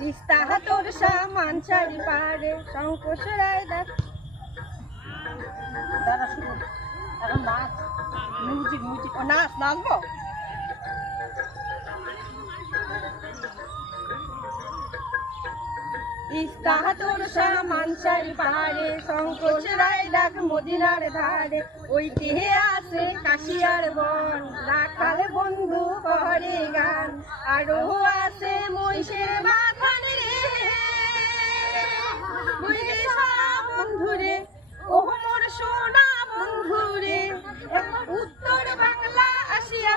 তিস্তা তোর সামান চারি পারে সংকোচ রায় দেখ। দাদা শুনুন এখন নাচ মিউজিক মিউজিক নাচ নাচবো। তিস্তা তোর সামান চারি পারে সংকোচ রায় ডাক মদিনার ধারে। ওই দেহে আছে কাশিয়ার বন রাখাল বন্ধু করে গান। আরো আছে মহিষের মাথান রে বন্ধুরে ও মোর সোনা বন্ধুরে। উত্তর বাংলা আসিয়া